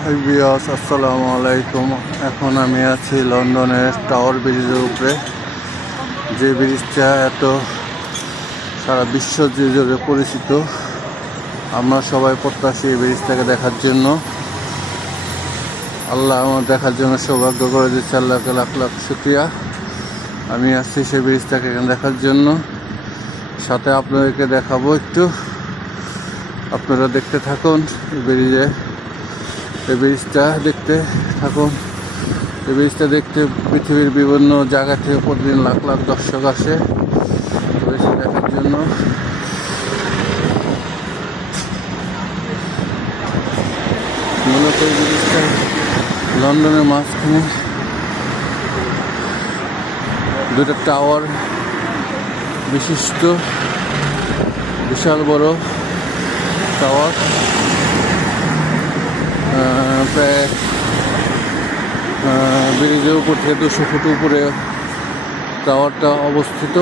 বিয়াস আসসালামু আলাইকুম এখন আমি আছি লন্ডনের টাওয়ার ব্রিজের উপরে। যে ব্রিজটা এত সারা বিশ্ব জুড়ে পরিচিত, আমরা সবাই প্রত্যাশী এই ব্রিজটাকে দেখার জন্য। আল্লাহ আমার দেখার জন্য সৌভাগ্য করে দিচ্ছে আল্লাহকে লাখ লাখ শুক্রিয়া। আমি আসছি সেই ব্রিজটাকে এখানে দেখার জন্য। সাথে আপনাদেরকে দেখাবো একটু। আপনারা দেখতে থাকুন ব্রিজে এই ব্রিজটা দেখতে থাকুন এই ব্রিজটা দেখতে পৃথিবীর বিভিন্ন জায়গা থেকে প্রতিদিন লাখ লাখ দর্শক আসে দেখার জন্য। মূলত এই ব্রিজটা লন্ডনের মাঝখানে। দুটো টাওয়ার বিশিষ্ট, বিশাল বড় টাওয়ার। প্রায় ব্রিজের উপর থেকে দুশো ফুট উপরে টাওয়ারটা অবস্থিত।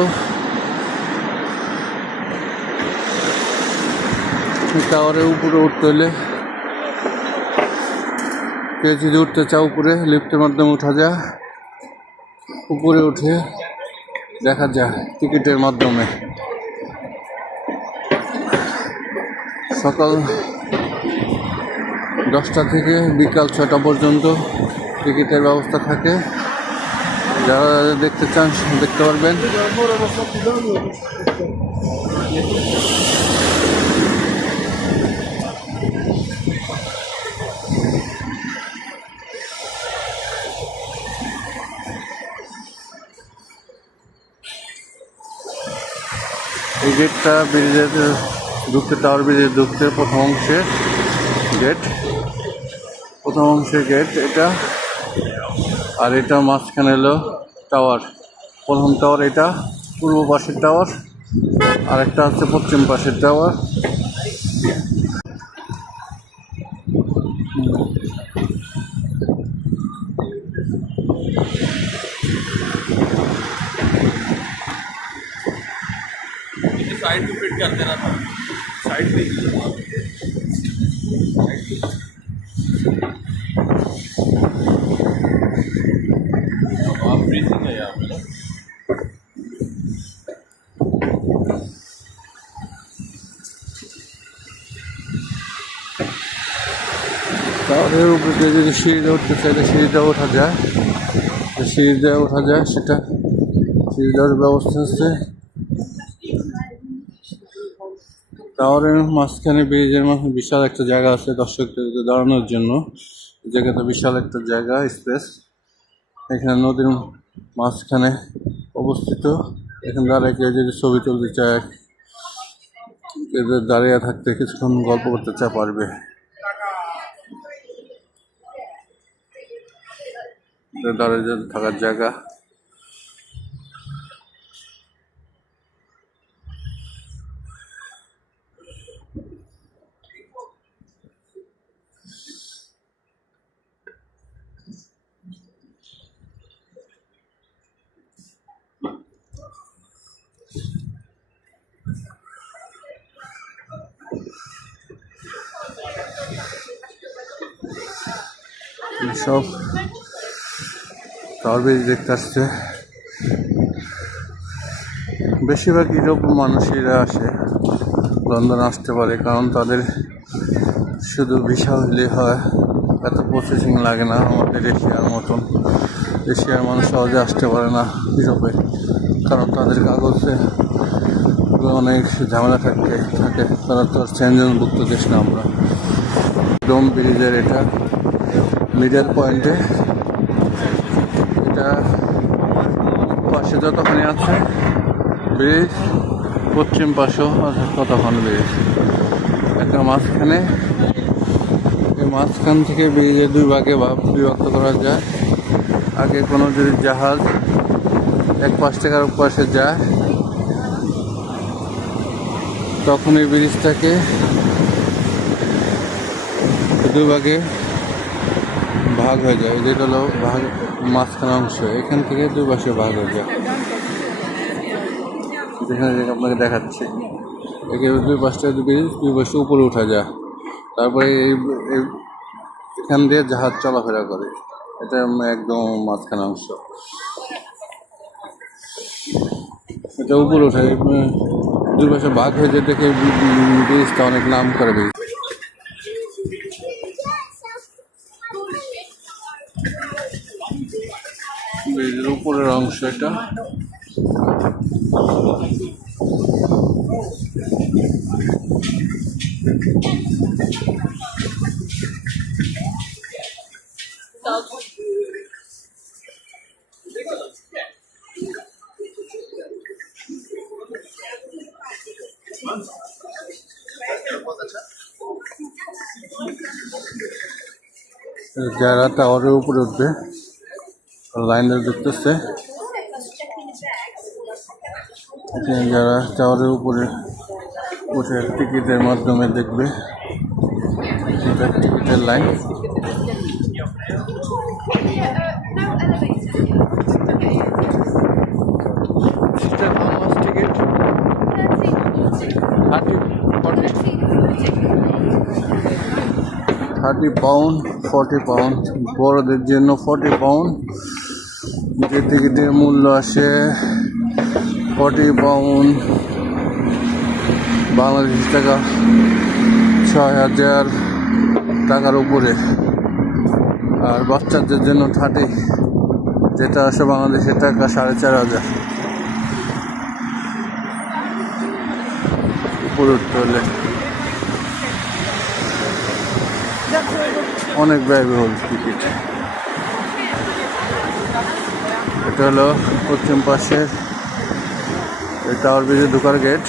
টাওয়ারের উপরে উঠতে হলে কেউ যদি উঠতে চাও উপরে, লিফটের মাধ্যমে উঠা যায়। উপরে উঠে দেখা যায়, টিকিটের মাধ্যমে। সকাল দশটা থেকে বিকাল ছটা পর্যন্ত টিকিটের ব্যবস্থা থাকে। যারা দেখতে চান, দেখতে পারবেন। এই গেটটা ব্রিজের ঢুকতে টাওয়ার ব্রিজের ঢুকতে প্রথম অংশের গেট। প্রথম অংশের গেট এটা আর এটা মাঝখানে এলো টাওয়ার প্রথম টাওয়ার এটা পূর্ব পাশের টাওয়ার আর একটা হচ্ছে পশ্চিম পাশের টাওয়ার साइड पे फिट कर देना था साइड पे টাওয়ারের উপরে দিয়ে যদি সিঁড়িতে উঠতে চাইলে সিঁড়িতে ওঠা যায়। তো সিঁড়িতে ওঠা যায়, সেটা সিঁড়ি দেওয়ার ব্যবস্থা আছে টাওয়ারের মাঝখানে ব্রিজের মাঝে বিশাল একটা জায়গা আছে দর্শকদের দাঁড়ানোর জন্য। জায়গাটা বিশাল একটা জায়গা, স্পেস। এখানে নদীর মাঝখানে অবস্থিত। এখানে দাঁড়িয়ে কেউ যদি ছবি তুলতে চায়, এদের দাঁড়িয়ে থাকতে কিছুক্ষণ গল্প করতে চা পারবে। দাঁড়িয়ে থাকার জায়গা। সব টাওয়ার ব্রিজ দেখতে আসছে। বেশিরভাগ ইউরোপ মানুষেরা আসে। লন্ডন আসতে পারে, কারণ তাদের শুধু ভিসা হলে হয়। এত প্রসেসিং লাগে না আমাদের এশিয়ার মতন। এশিয়ার মানুষ সহজে আসতে পারে না ইউরোপে, কারণ তাদের কাগজে অনেক ঝামেলা থাকে থাকে। তারা তো চেঞ্জনভুক্ত দেশ না আমরা। ডোম ব্রিজের এটা মিডল পয়েন্টে এটা পাশে যতখানি আছে ব্রিজ পশ্চিম পাশেও আছে ততক্ষণ ব্রিজ একটা মাঝখানে, এই মাঝখান থেকে ব্রিজের দুই ভাগে বিভক্ত করা যায়। আগে কোনো যদি জাহাজ এক পাশ থেকে আর পাশে যায়, তখন এই ব্রিজটাকে দুই ভাগে ভাগ হয়ে যায় যেটা হলো ভাগ মাঝখানে অংশ এখান থেকে দুই পাশে ভাগ হয়ে যায়। যেখানে আপনাকে দেখাচ্ছি একে দুই পাশটা ব্রিজ দুই পাশে উপরে উঠা যায়। তারপরে এই এখান দিয়ে জাহাজ চলাফেরা করে। এটা একদম মাঝখানে অংশ। এটা উপরে উম, দুই পাশে বাঘ হয়ে যে দেখে ব্রিজটা অনেক নাম করে ব্রিজ। উপরের অংশ এটা। যারা টাওয়ারের উপরে উঠবে। লাইনে দেখতেছে এখানে যারা টাওয়ারের উপরে উঠে টিকিটের মাধ্যমে দেখবে, সেটা টিকিটের line. Thirty pound, forty pound, বড়দের জন্য ফর্টি পাউন্ড যে টিকিটের মূল্য আসে ফর্টি পাউন্ড, বাংলাদেশ টাকা ছয় হাজার টাকার উপরে। আর বাচ্চাদের জন্য থার্টি, যেটা আসে বাংলাদেশের টাকা সাড়ে চার হাজার। উপরে উঠতে অনেক ব্যয়বহুল টিকিট। এটা হলো পশ্চিম পাশের টাওয়ার ব্রিজে ঢোকার গেট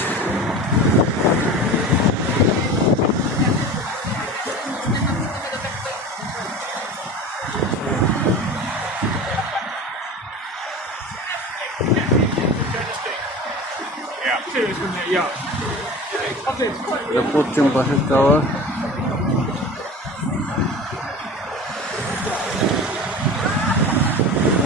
পশ্চিম পাশের টাওয়ার